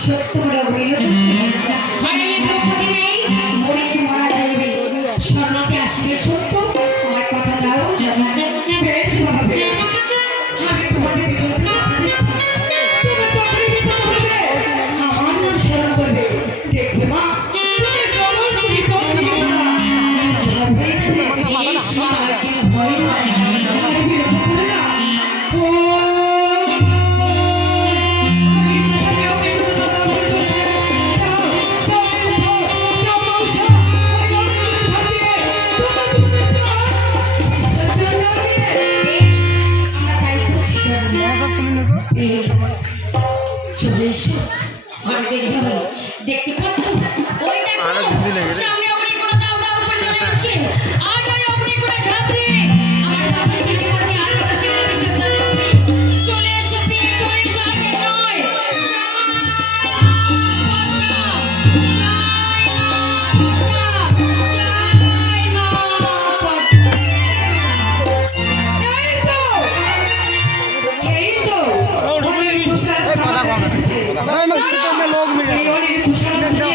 সত্য করে হারাইলে দ্রৌপদী নেই মরিলে মারা যাইবে স্বর্ণতে আসিবে সত্য আমার কথা দাও বেশ বাবা বেশ আমি তোমাদের আমার নাম স্মরণ করবে দেখবে মা তুমি সমস্ত বিপদ চলে এসো দেখতে পাচ্ছ ওই সামনে অগ্নি করে দাও দাও করে চলে যাচ্ছে আর ওই অগ্নি করে ঝাঁপ দিয়ে আমার বাবা স্মৃতি করতে আর বাবা সেখানে বিসর্জন করতে চলে এসো দিয়ে চলে এসো আগে নয় लोग मिले चले जाब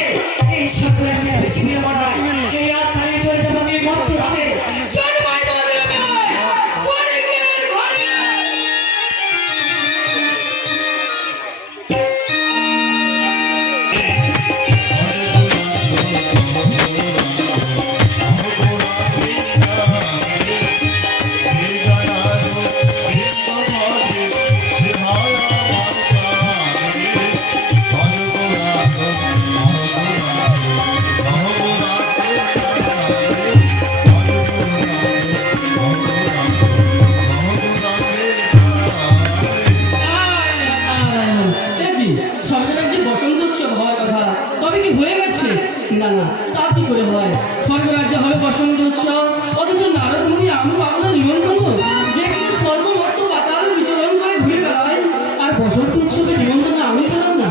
না না তা কি করে হয় স্বর্গরাজ্যে হবে বসন্ত উৎসব অথচ নারদ মুনি আমি পাবনা নিমন্ত্রণ যে কিন্তু সর্বমর্ত পাতাল বিচরণ করে ঘুরে বেড়ায় আর বসন্ত উৎসবে নিমন্ত্রণ আমি পেলাম না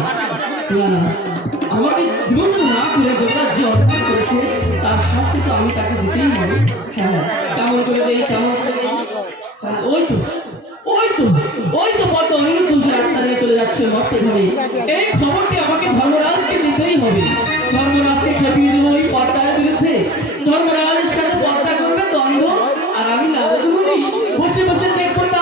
না না আমাকে নিমন্ত্রণ না করে দেবতার যে অর্থাৎ করেছে তার শাস্তি তো আমি তাকে দিতেই হবে হ্যাঁ কেমন করে দেই কেমন করে দেই ওই তো ওই তো ওই তো পদ্ম অনিরুদ্ধ রাস্তা নিয়ে চলে যাচ্ছে মর্তে ধরে এই খবরটি আমাকে ধর্মরাজকে দিতেই হবে ধর্মরাজকে খেপিয়ে দেবো ওই পদ্মার বিরুদ্ধে ধর্মরাজের সাথে পদ্মা করবে দ্বন্দ্ব আর আমি নারদ মুনি বসে বসে দেখবো